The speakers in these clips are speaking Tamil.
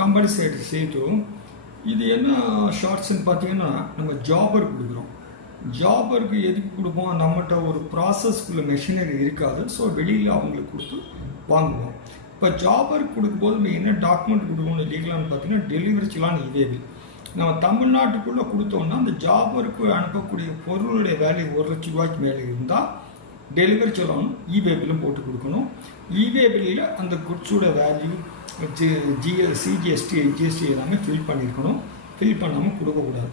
கம்பல்சரி செய்தும் இது என்ன ஷார்ட்ஸ்ன்னு பார்த்தீங்கன்னா நம்ம ஜாபர் கொடுக்குறோம். ஜாபருக்கு எதுக்கு கொடுப்போம்? நம்மகிட்ட ஒரு ப்ராசஸ்க்குள்ள மெஷினரி இருக்காது. ஸோ வெளியில் அவங்களுக்கு கொடுத்து வாங்குவோம். இப்போ ஜாபருக்கு கொடுக்கும்போது நம்ம என்ன டாக்குமெண்ட் கொடுக்கணும் லீகலான்னு பார்த்தீங்கன்னா டெலிவரி சலான் இவேபிள். நம்ம தமிழ்நாட்டுக்குள்ளே கொடுத்தோம்னா அந்த ஜாபருக்கு அனுப்பக்கூடிய பொருளுடைய வேல்யூ 1 லட்ச ரூபாய்க்கு மேலே இருந்தால் டெலிவரி சலான் இவேபிளும் போட்டு கொடுக்கணும். இவேபிளில் அந்த குட்ஸோட வேல்யூ சிஜிஎஸ்டி ஹெச்ஜிஎஸ்டி எல்லாமே ஃபில் பண்ணியிருக்கணும். ஃபில் பண்ணாமல் கொடுக்கக்கூடாது.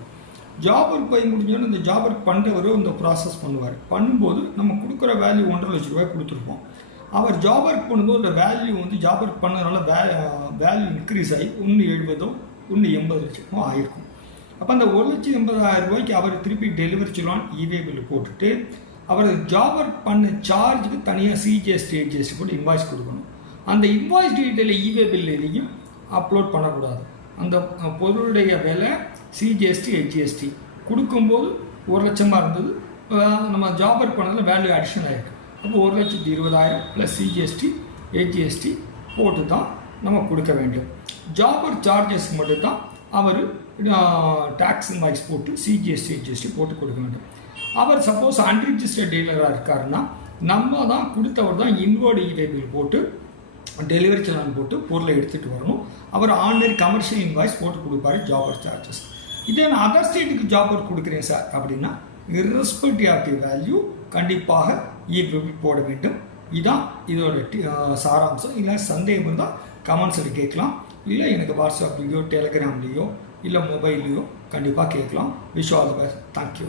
ஜாபருக்கு போய் முடிஞ்சோன்னு இந்த ஜாபருக்கு பண்ணுறவர் இந்த ப்ராசஸ் பண்ணுவார். பண்ணும்போது நம்ம கொடுக்குற வேல்யூ 1.5 லட்ச ரூபாய் கொடுத்துருப்போம். அவர் ஜாபருக்கு பண்ணும்போது இந்த வேல்யூ ஜாபருக்கு பண்ணதுனால வேல்யூ இன்க்ரீஸ் ஆகி 1.70 1.80 லட்சமோ ஆயிருக்கும். அப்போ அந்த 1,80,000 ரூபாய்க்கு அவர் திருப்பி டெலிவரி சலான் இவேபிள் போட்டுட்டு அவர் ஜாபருக்கு பண்ண சார்ஜுக்கு தனியாக சிஜிஎஸ்டி ஹெச்ஜிஎஸ்டி போட்டு இன்வாய்ஸ் கொடுக்கணும். அந்த இன்வாய்ஸ் டீட்டெயிலை இவேபிள்லையும் அப்லோட் பண்ணக்கூடாது. அந்த பொருளுடைய விலை சிஜிஎஸ்டி ஹெச்ஜிஎஸ்டி கொடுக்கும்போது 1 லட்சமாக இருந்தது. நம்ம ஜாபர் பண்ணதில் வேல்யூ அடிஷன் ஆகிருக்கு. அப்போ 1,20,000 ப்ளஸ் சிஜிஎஸ்டி ஹெச்ஜிஎஸ்டி போட்டு தான் நம்ம கொடுக்க வேண்டும். ஜாபர் சார்ஜஸ் மட்டும் தான் அவர் டேக்ஸ் இன்வாய்ஸ் போட்டு சிஜிஎஸ்டி ஹெச்ஜிஎஸ்டி போட்டு கொடுக்க வேண்டும். அவர் சப்போஸ் அன்ரிஜிஸ்டர்ட் டீலராக இருக்காருன்னா நம்ம தான் கொடுத்தவர் தான் இன்வர்டு இவேபிள் போட்டு டெலிவரி சலான் போட்டு பொருளை எடுத்துகிட்டு வரணும். அவர் ஆன்லைன் கமர்ஷியல் இன்வாய்ஸ் போட்டு கொடுப்பாரு ஜாபர் சார்ஜஸ். இதே நான் அதர் ஸ்டேட்டுக்கு ஜாபர் கொடுக்குறேன் சார் அப்படின்னா இர்ரெஸ்பெக்டிவ் ஆஃப் தி வேல்யூ கண்டிப்பாக இவேபிள் போட வேண்டும். இதுதான் இதோட சாராம்சம். இல்லை சந்தேகம் இருந்தால் கமெண்ட்ஸில் கேட்கலாம். இல்லை எனக்கு வாட்ஸ்அப்லேயோ டெலிகிராம்லேயோ இல்லை மொபைல்லையோ கண்டிப்பாக கேட்கலாம். Wish all the best. Thank you.